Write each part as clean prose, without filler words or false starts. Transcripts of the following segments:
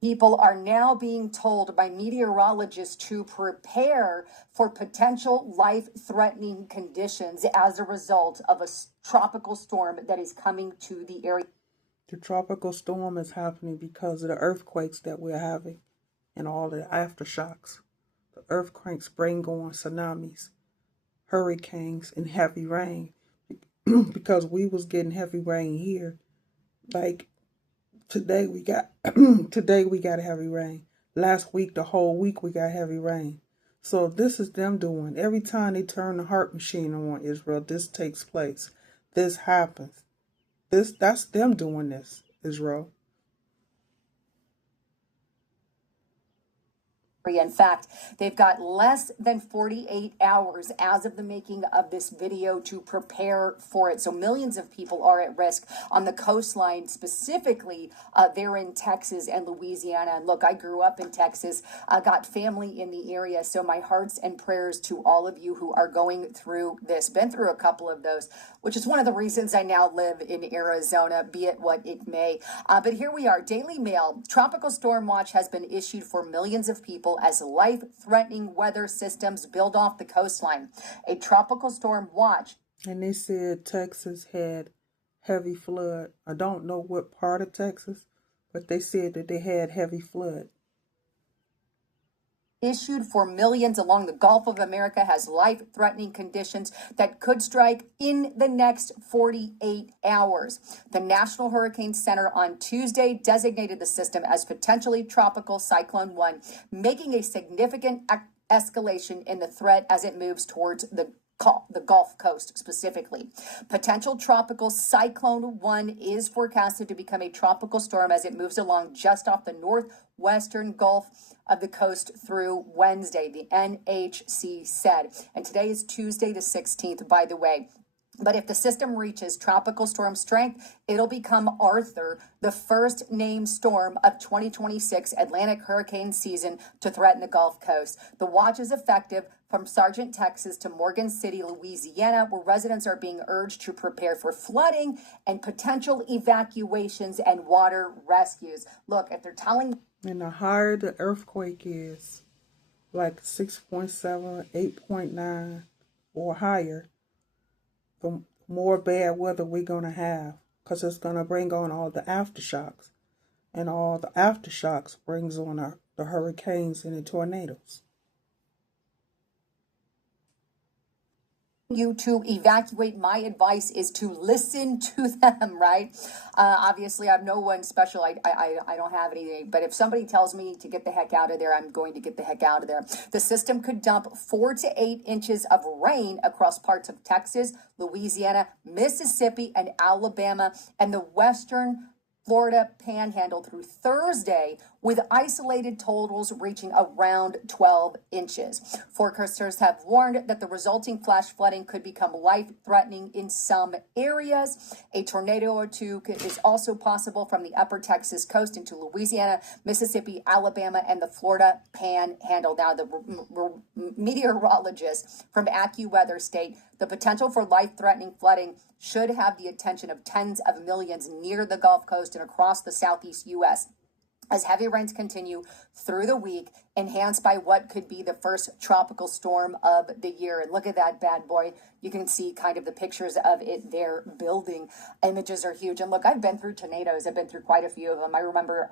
People are now being told by meteorologists to prepare for potential life-threatening conditions as a result of a tropical storm that is coming to the area. The tropical storm is happening because of the earthquakes that we're having and all the aftershocks. The earthquakes bring on tsunamis, hurricanes, and heavy rain. Because we was getting heavy rain here. Like today we got today we got heavy rain. Last week, the whole week we got heavy rain. So this is them doing. Every time they turn the heart machine on Israel, this takes place. This happens. That's them doing this, Israel. In fact, they've got less than 48 hours as of the making of this video to prepare for it. So millions of people are at risk on the coastline, specifically there in Texas and Louisiana. And look, I grew up in Texas, got family in the area. So my hearts and prayers to all of you who are going through this. Been through a couple of those, which is one of the reasons I now live in Arizona, be it what it may. But here we are, Daily Mail. Tropical storm watch has been issued for millions of people as life-threatening weather systems build off the coastline. A tropical storm watch. And they said Texas had heavy flood. I don't know what part of Texas, but they said that they had heavy flood. Issued for millions along the Gulf of America has life-threatening conditions that could strike in the next 48 hours. The National Hurricane Center on Tuesday designated the system as potentially tropical cyclone 1, making a significant escalation in the threat as it moves towards the Gulf Coast specifically. Potential tropical cyclone 1 is forecasted to become a tropical storm as it moves along just off the northwestern Gulf of the coast through Wednesday, the NHC said. And today is Tuesday the 16th, by the way. But if the system reaches tropical storm strength, it'll become Arthur, the first named storm of 2026 Atlantic hurricane season to threaten the Gulf Coast. The watch is effective from Sargent, Texas to Morgan City, Louisiana, where residents are being urged to prepare for flooding and potential evacuations and water rescues. Look, if they're telling... And the higher the earthquake is, like 6.7, 8.9 or higher, the more bad weather we're going to have, because it's going to bring on all the aftershocks. And all the aftershocks brings on the hurricanes and the tornadoes. You to evacuate, my advice is to listen to them, right? Obviously, I'm no one special. I don't have anything. But if somebody tells me to get the heck out of there, I'm going to get the heck out of there. The system could dump 4 to 8 inches of rain across parts of Texas, Louisiana, Mississippi, and Alabama, and the western Florida panhandle through Thursday, with isolated totals reaching around 12 inches. Forecasters have warned that the resulting flash flooding could become life-threatening in some areas. A tornado or two is also possible from the upper Texas coast into Louisiana, Mississippi, Alabama, and the Florida panhandle. Now, the meteorologists from AccuWeather state the potential for life-threatening flooding should have the attention of tens of millions near the Gulf Coast and across the southeast U.S. as heavy rains continue through the week, enhanced by what could be the first tropical storm of the year. And look at that bad boy. You can see kind of the pictures of it there building. Images are huge. And look, I've been through tornadoes. I've been through quite a few of them. I remember,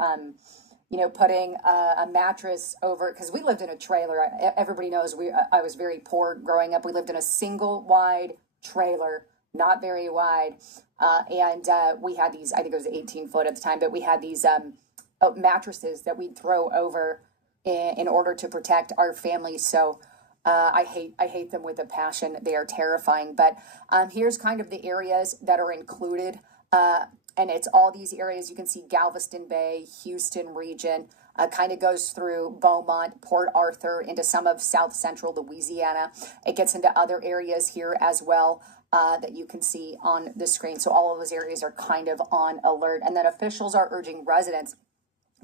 putting a mattress over, because we lived in a trailer. Everybody knows I was very poor growing up. We lived in a single wide trailer, not very wide. And we had these, I think it was 18 foot at the time, but we had these mattresses that we'd throw over in order to protect our families. So I hate them with a passion. They are terrifying. But here's kind of the areas that are included. And it's all these areas. You can see Galveston Bay, Houston region, kind of goes through Beaumont, Port Arthur, into some of South Central Louisiana. It gets into other areas here as well that you can see on the screen. So all of those areas are kind of on alert. And then officials are urging residents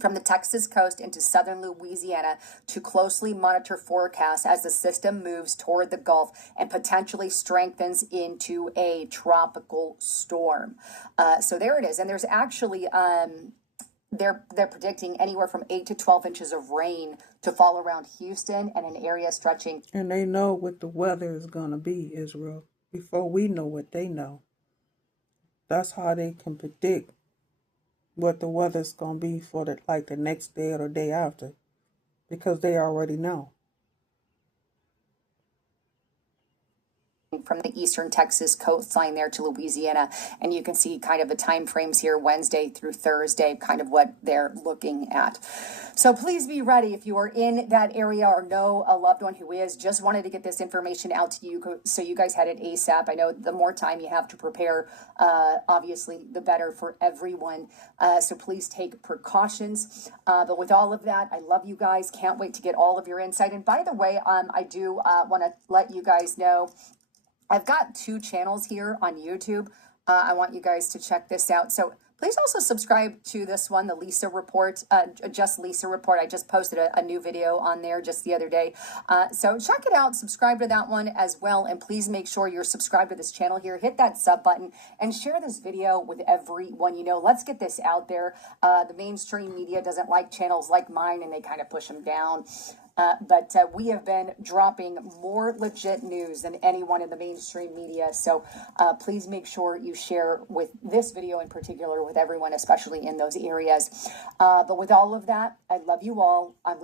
from the Texas coast into southern Louisiana to closely monitor forecasts as the system moves toward the Gulf and potentially strengthens into a tropical storm. So there it is. And there's actually they're predicting anywhere from 8 to 12 inches of rain to fall around Houston and an area stretching. And they know what the weather is going to be, Israel, before we know what they know. That's how they can predict what the weather's going to be for the next day or the day after, because they already know. From the eastern Texas coastline there to Louisiana, and you can see kind of the time frames here, Wednesday through Thursday, kind of what they're looking at. So please be ready if you are in that area or know a loved one who is. Just wanted to get this information out to you so you guys had it ASAP. I know the more time you have to prepare, obviously the better for everyone. So please take precautions. But with all of that, I love you guys. Can't wait to get all of your insight. And by the way, I do want to let you guys know I've got 2 channels here on YouTube. I want you guys to check this out. So please also subscribe to this one, the Lisa Report, Just Lisa Report. I just posted a new video on there just the other day. So check it out, subscribe to that one as well. And please make sure you're subscribed to this channel here. Hit that sub button and share this video with everyone you know. Let's get this out there. The mainstream media doesn't like channels like mine, and they kind of push them down. But we have been dropping more legit news than anyone in the mainstream media. So please make sure you share with this video in particular with everyone, especially in those areas. But with all of that, I love you all. I'm